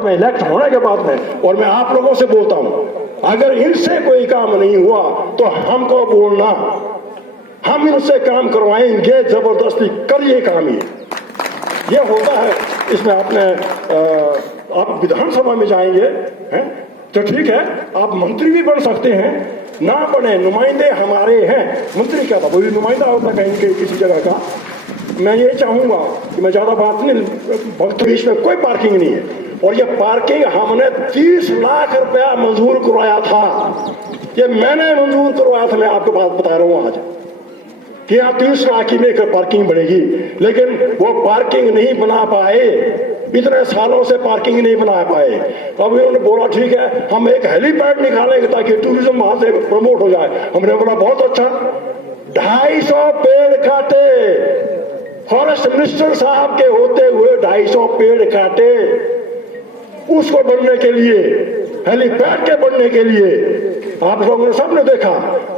में इलेक्ट होने के बाद में, और मैं आप लोगों से बोलता हूं, अगर इनसे कोई काम नहीं हुआ तो हमको बोलना, हम इनसे काम करवाएंगे, जबरदस्ती करिए काम। ये होता है इसमें। आपने आप विधानसभा में जाएंगे हैं तो ठीक है, आप मंत्री भी बन सकते हैं, ना बने नुमाइंदे हमारे हैं। मंत्री क्या था, वो भी नुमाइंदा होता कहीं किसी जगह का। मैं ये चाहूंगा कि मैं ज्यादा बात नहीं, भक्त बीच में कोई पार्किंग नहीं है, और ये पार्किंग हमने 30 लाख रुपया मंजूर करवाया था। ये मैंने मंजूर करवाया था, मैं आपको बात बता रहा हूं आज कि यहाँ 30 लाख में एक पार्किंग बनेगी, लेकिन वो पार्किंग नहीं बना पाए। इतने सालों से पार्किंग नहीं बना पाए। अब उन्होंने बोला ठीक है हम एक हेलीपैड निकालेंगे ताकि टूरिज्म वहां से प्रमोट हो जाए। हमने बोला बहुत अच्छा, 250 पेड़ काटे, फॉरेस्ट मिनिस्टर साहब के होते हुए 250 पेड़ काटे उसको बनने के लिए, हेलीपैड के बनने के लिए। आप लोगों ने सबने देखा,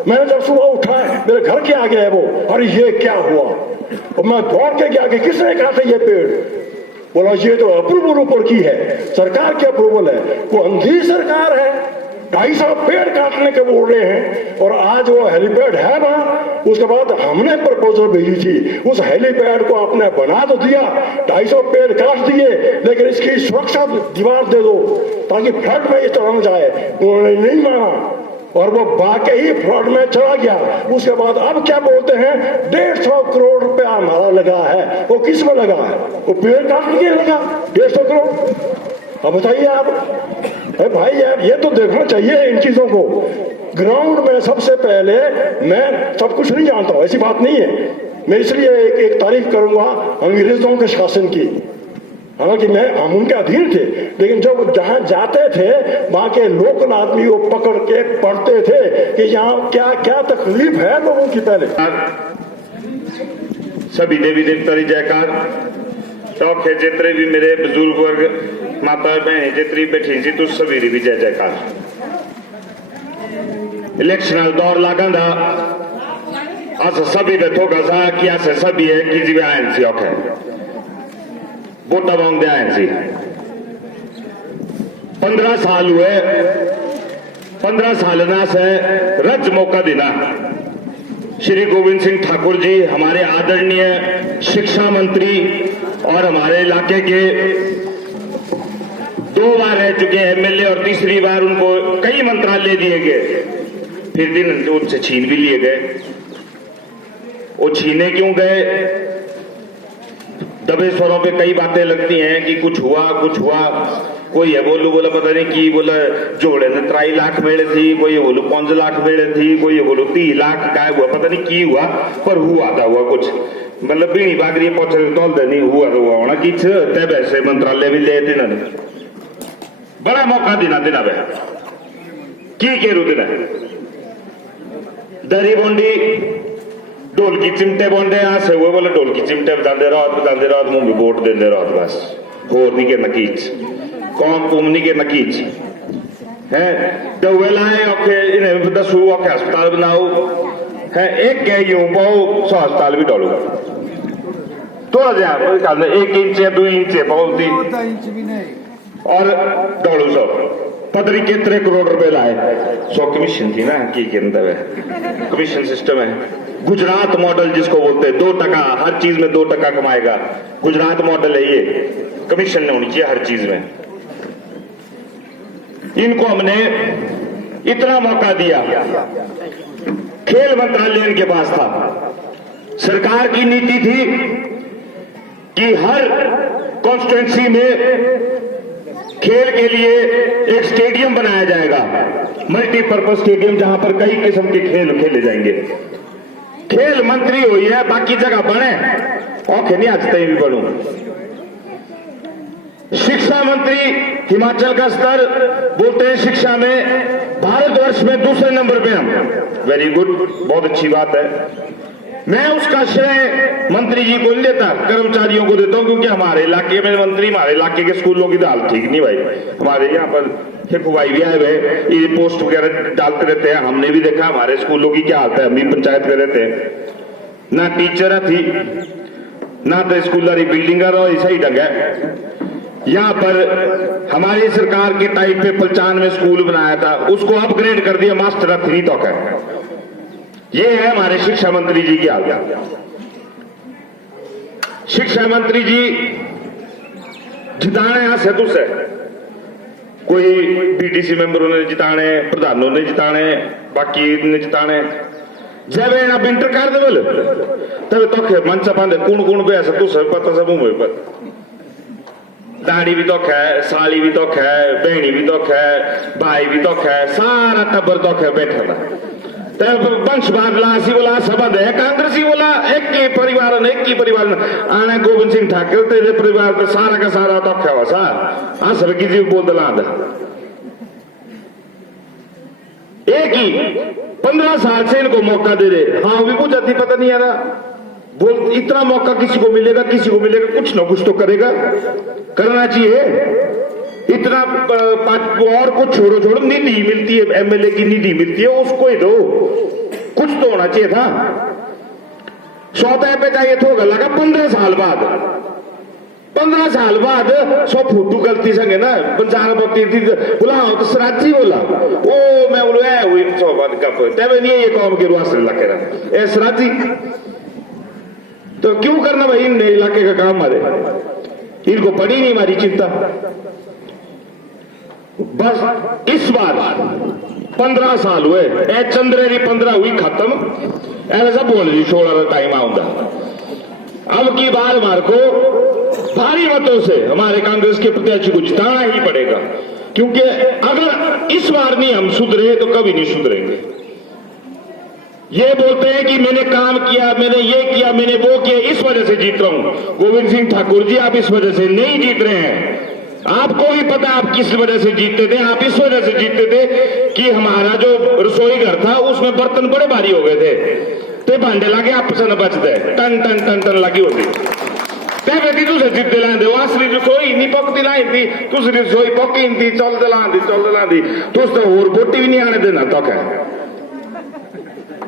मैंने जब सुबह उठा मेरे घर के आगे है वो, अरे ये क्या हुआ, और मैं दौड़ के गया कि किसने काटे ये पेड़। बोला ये तो अप्रूवल ऊपर की है, सरकार की अप्रूवल है, वो अंधी सरकार है, 250 पेड़ काटने के बोल रहे हैं। और आज वो हेलीपैड है ना, उसके बाद हमने प्रपोजल भेजी थी, उस हेलीपैड को आपने बना तो दिया, 250 पेड़ काट दिए, लेकिन इसकी सुरक्षा दीवार दे दो ताकि फ्लड में ये चढ़ जाए। उन्होंने नहीं माना और वो वाकई ही फ्लड में चला गया। उसके बाद अब क्या बोलते हैं, 150 करोड़ रुपया हमारा लगा है। वो किस में लगा है, वो पेड़ काटने के लगा 150 करोड़। अब बताइए आप, भाई यार ये तो देखना चाहिए इन चीजों को। ग्राउंड में सबसे पहले, मैं सब कुछ नहीं जानता हूं, ऐसी बात नहीं है। मैं इसलिए एक तारीफ करूंगा अंग्रेजों के शासन की। हालांकि हम उनके अधीन थे, लेकिन जब जहां जाते थे वहां के लोकल आदमी को पकड़ के पढ़ते थे कि यहाँ क्या क्या तकलीफ है लोगों की। पहले सभी देवी देवता की जयकार। शौक है जितने भी मेरे बुजुर्ग वर्ग माता बहन जितनी बैठी सी तो सभी भी जय जयकार। इलेक्शन दौर लागन अस सभी थोड़ा सा कि अस सभी है कि जी आयन सी औखे वोटा मांगते आए सी। 15 साल हुए, 15 साल से रज मौका देना। श्री गोविंद सिंह ठाकुर जी हमारे आदरणीय शिक्षा मंत्री और हमारे इलाके के 2 बार रह चुके एमएलए, और तीसरी बार उनको कई मंत्रालय दिए गए, फिर दिन उनसे छीन भी लिए गए। वो छीने क्यों गए, दबे स्वरों पे कई बातें लगती हैं कि कुछ हुआ कुछ हुआ। कोई है बोला पता नहीं की बोला जोड़े ने 3 लाख मेड़े थी, कोई बोलो 5 लाख मेड़े थी, कोई बोलो 30 लाख का हुआ, पता नहीं की हुआ, पर हुआ था हुआ कुछ। मतलब बीणी बागरी पौधे तोल नहीं हुआ तो हुआ होना किच तब ऐसे मंत्रालय भी ले देना बड़ा मौका देना देना वे की केरू देना दरी बोंडी ढोल की चिमटे बोंडे यहाँ से हुए बोले ढोल की चिमटे बजाते रहो मुंह में वोट देते रहो बस। होर नहीं के नकीच कौम कुम नहीं के नकीच है लाए औखे इन्हें दसू औखे अस्पताल बनाओ है। एक कह यूं पाओ 100 अस्पताल भी डोलूगा तो 1 इंच या 2 इंच पाओ और डोलू सब पता नहीं कितने करोड़ रुपए लाए। 100 कमीशन थी ना की अंदर है कमीशन सिस्टम है। गुजरात मॉडल जिसको बोलते हैं 2 टका हर चीज में 2 टका कमाएगा, गुजरात मॉडल है ये। कमीशन होनी चाहिए हर चीज में। इनको हमने इतना मौका दिया, खेल मंत्रालय इनके पास था। सरकार की नीति थी कि हर कॉन्स्टिट्यूएंसी में खेल के लिए एक स्टेडियम बनाया जाएगा, मल्टीपर्पज स्टेडियम, जहां पर कई किस्म के खेल खेले जाएंगे। खेल मंत्री हुई है, बाकी जगह बने औखे नहीं आज तक भी बनू। शिक्षा मंत्री हिमाचल का स्तर बोलते हैं शिक्षा में भारतवर्ष में 2 नंबर पे हम। वेरी गुड, बहुत अच्छी बात है। मैं उसका श्रेय मंत्री जी को नहीं देता, कर्मचारियों को देता हूं, क्योंकि हमारे इलाके में मंत्री हमारे इलाके के स्कूलों की हालत ठीक नहीं भाई। हमारे यहाँ पर हिफवाई भी आए हुए ये पोस्ट वगैरह डालते रहते हैं, हमने भी देखा हमारे स्कूलों की क्या हालत है। हम भी पंचायत में रहते हैं, ना टीचर थी ना तो स्कूल बिल्डिंग सही ढंग है। यहाँ पर हमारी सरकार के टाइम पे 95 स्कूल बनाया था, उसको अपग्रेड कर दिया मास्टर 3 तक है। ये है हमारे शिक्षा मंत्री जी की हालत। शिक्षा मंत्री जी जिताने यहां से तुस है, कोई बीडीसी मेंबरों ने जिताने, प्रधानों ने जिताने, बाकी ने जिताने। जब एना बिंटर कर दे बोले तब तो मंच पांदे कौन पे ऐसा तुस पता सब मुंह पर दाढ़ी भी दुख है, साली भी दुख है, बहनी भी दुख है, भाई भी दुख है, सारा टब्बर दुख है बैठा था। तब वंश बादलासी बोला सबद है, कांग्रेसी बोला एक ही परिवार आने गोविंद सिंह ठाकुर तेरे परिवार का सारा दुख है वसा हाँ सब किसी बोल दला एक ही 15 साल से इनको मौका दे रहे। हाँ भी पूछा थी पता नहीं आ रहा बोल इतना मौका किसी को मिलेगा कुछ ना कुछ तो करेगा, करना चाहिए। इतना और कुछ छोड़ो निधि मिलती है, एमएलए की निधि मिलती है उसको ही दो, कुछ तो होना चाहिए था। 100 पे चाहिए तो लगा 15 साल बाद 100 फुटू गलती संगे ना पंचायत बत्ती थी बोला तो सराची बोला ओ मैं बोलो है हुई 100 बात कब तब नहीं ये कौम के रुआ से लगे रहा ए सराची तो क्यों करना भाई इन इलाके का काम हमारे, इनको पड़ी नहीं हमारी चिंता। बस इस बार 15 साल हुए ए चंद्रेरी 15 हुई खत्म ऐसा बोल रही 16 टाइम आऊंगा। अब की बार हमारे को भारी मतों से हमारे कांग्रेस के प्रत्याशी को जिताना ही पड़ेगा, क्योंकि अगर इस बार नहीं हम सुधरे तो कभी नहीं सुधरेंगे। ये बोलते हैं कि मैंने काम किया, मैंने ये किया, मैंने वो किया, इस वजह से जीत रहा हूं। गोविंद सिंह ठाकुर जी आप इस वजह से नहीं जीत रहे हैं, आपको भी पता आप किस वजह से जीतते थे। आप इस वजह से जीतते थे कि हमारा जो रसोई घर था उसमें बर्तन बड़े भारी हो गए थे, ते भांडे लागे आपस में बचते टन लगी होती ते तुझे जिद्दे लांदे वासरी रसोई नहीं पकती लाई थी, दूसरी रसोई पकी थी चलते लांदी तुझ तो और बोटी भी नहीं आने देना तक है।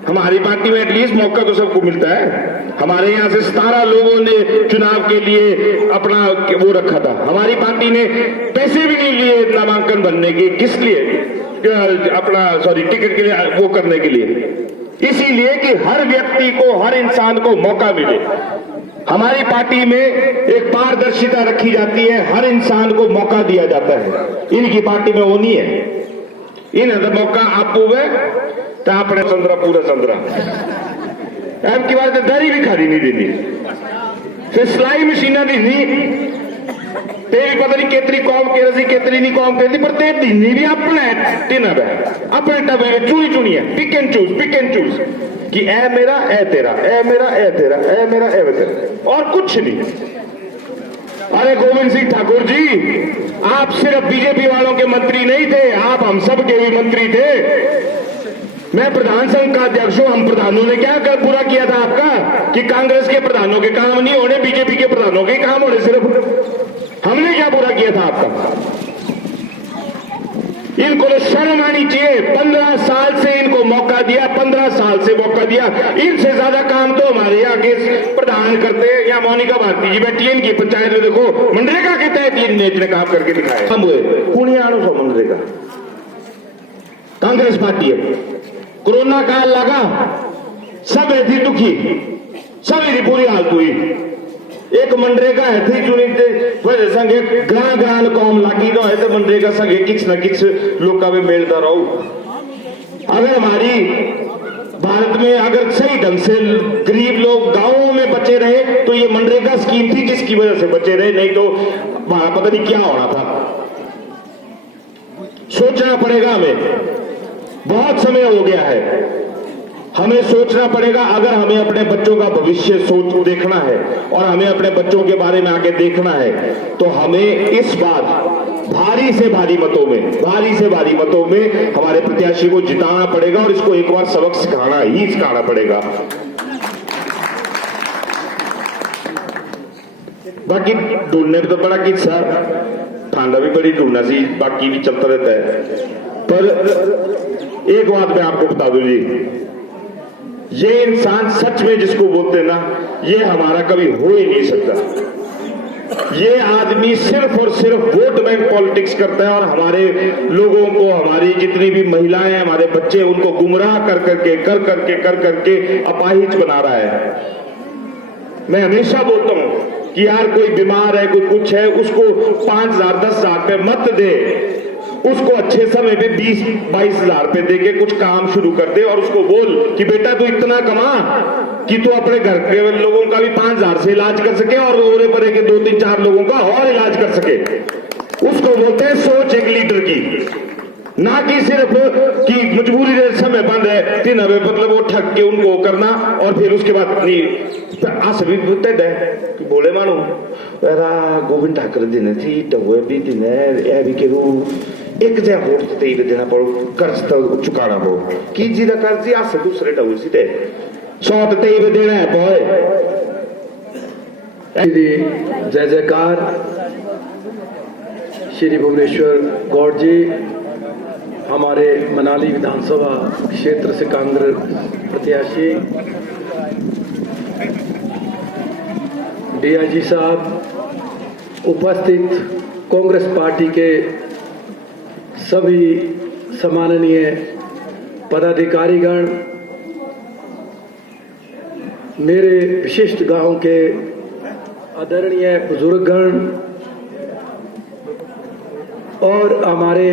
हमारी पार्टी में एटलीस्ट मौका तो सबको मिलता है। हमारे यहाँ से 17 लोगों ने चुनाव के लिए अपना वो रखा था, हमारी पार्टी ने पैसे भी नहीं लिए नामांकन बनने के, किस लिए अपना टिकट के लिए वो करने के लिए, इसीलिए कि हर व्यक्ति को हर इंसान को मौका मिले। हमारी पार्टी में एक पारदर्शिता रखी जाती है, हर इंसान को मौका दिया जाता है। इनकी पार्टी में वो नहीं है, इन्हें मौका आप हुए तो आपने पूरा चंद्रा एम की बात दरी भी खड़ी नहीं देनी, फिर सिलाई मशीना दी ते भी पता नहीं केतरी कौम के रसी केतरी नहीं कौम के पर ते दीनी भी अपने टिनब है, अपने टबे में चुनी है, पिक एंड चूज कि ए मेरा ए तेरा, ए मेरा ए तेरा, ए मेरा ए तेरा, और कुछ नहीं। अरे गोविंद सिंह ठाकुर जी आप सिर्फ बीजेपी वालों के मंत्री नहीं थे, आप हम सब के भी मंत्री थे। मैं प्रधान संघ का अध्यक्ष हूं, हम प्रधानों ने क्या कर पूरा किया था आपका कि कांग्रेस के प्रधानों के काम नहीं होने, बीजेपी के प्रधानों के काम होने, सिर्फ हमने क्या पूरा किया था आपका। इनको तो शर्म आनी चाहिए। 15 साल से इनको मौका दिया, 15 साल से मौका दिया, इनसे ज्यादा काम तो हमारे यहाँ के प्रधान करते हैं। यहाँ मोनिका भारती जी बैठी है, इनकी पंचायत में देखो मनरेगा के तहत इनने काम करके दिखाए। हम हुए पुणियाणु सो मनरेगा, कांग्रेस पार्टी है। कोरोना काल लगा, सब ऐसी दुखी, सब पूरी हालत हुई। एक मनरेगा है थी चुनी वजह संगे ग्रां कौम लागी तो है तो मनरेगा संगे किस न किस लोग में मिलता रहो। अगर हमारी भारत में अगर सही ढंग से गरीब लोग गांवों में बचे रहे तो ये मनरेगा स्कीम थी जिसकी वजह से बचे रहे, नहीं तो वहां पता नहीं क्या होना था। सोचना पड़ेगा, हमें बहुत समय हो गया है, हमें सोचना पड़ेगा। अगर हमें अपने बच्चों का भविष्य सोच देखना है और हमें अपने बच्चों के बारे में आगे देखना है तो हमें इस बार भारी से भारी मतों में हमारे प्रत्याशी को जिताना पड़ेगा और इसको एक बार सबक सिखाना पड़ेगा। बाकी ढूंढने में तो बड़ा किस्सा ठंडा भी बड़ी ढूंढना सी, बाकी भी चलता रहता है। पर एक बात मैं आपको बता दूं जी, ये इंसान सच में जिसको बोलते हैं ना, ये हमारा कभी हो ही नहीं सकता। ये आदमी सिर्फ और सिर्फ वोट बैंक पॉलिटिक्स करता है और हमारे लोगों को, हमारी जितनी भी महिलाएं, हमारे बच्चे, उनको गुमराह कर करके अपाहिज बना रहा है। मैं हमेशा बोलता हूं कि यार कोई बीमार है, कोई कुछ है, उसको 5,000 10,000 रुपए मत दे, उसको अच्छे समय पे 20-22 हजार रुपए देके कुछ काम शुरू कर दे और उसको बोल कि बेटा तू इतना कमा कि तू अपने घर के लोगों का भी 5,000 से इलाज कर सके और ओरे परे के 2-3-4 लोगों का और इलाज कर सके। उसको बोलते हैं सोच एक लीडर की, ना कि सिर्फ कि मजबूरी से समय बंद है 3 हमें मतलब वो ठग के उनको करना और फिर उसके बाद भी कि बोले मानो गोविंद ठाकरे दिन थी टवे भी दिन एक जै वोट ते देना पड़ो, कर्ज तो चुकाना पड़ो की जी का कर्ज आस दूसरे डबल सीटे 100 ते देना है बोए। जय जयकार श्री भुवनेश्वर गौड़ जी, हमारे मनाली विधानसभा क्षेत्र से कांग्रेस प्रत्याशी, डीआईजी साहब, उपस्थित कांग्रेस पार्टी के सभी सम्माननीय पदाधिकारीगण, मेरे विशिष्ट गांव के आदरणीय बुजुर्गगण और हमारे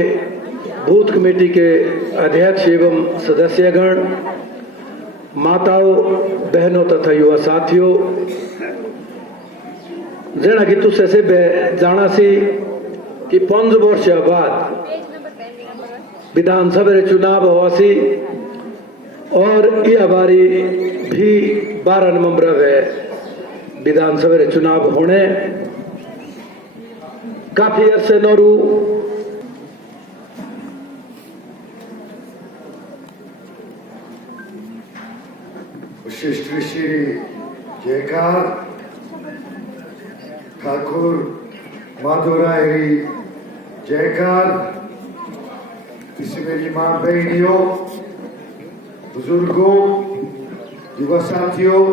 बूथ कमेटी के अध्यक्ष एवं सदस्यगण, माताओं, बहनों तथा युवा साथियों, जेना कि तुसे से जाना सी कि 5 वर्ष बाद विधानसभा चुनाव हुआ सी और यह बारी भी 12 नवंबर में विधानसभा चुनाव होने काफी अरसे नौरू विशिष्ट श्री जयकार ठाकुर माधुरायरी जयकार, इसी मेरी मां बहनियों, बुजुर्गों, युवा साथियों,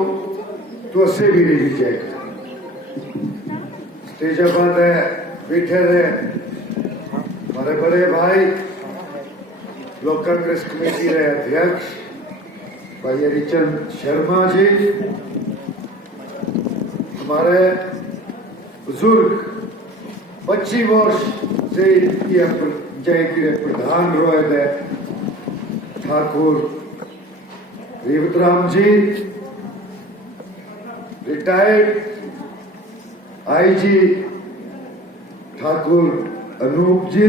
तो से भी मेरी जयकार। स्टेज पर बैठे रहे हमारे बड़े भाई ब्लॉक कांग्रेस कमेटी रहे अध्यक्ष भाई हरिचंद शर्मा जी, हमारे बुजुर्ग 25 वर्ष से पंचायत के प्रधान रोए थे ठाकुर रेवतराम जी, रिटायर्ड आईजी ठाकुर अनूप जी,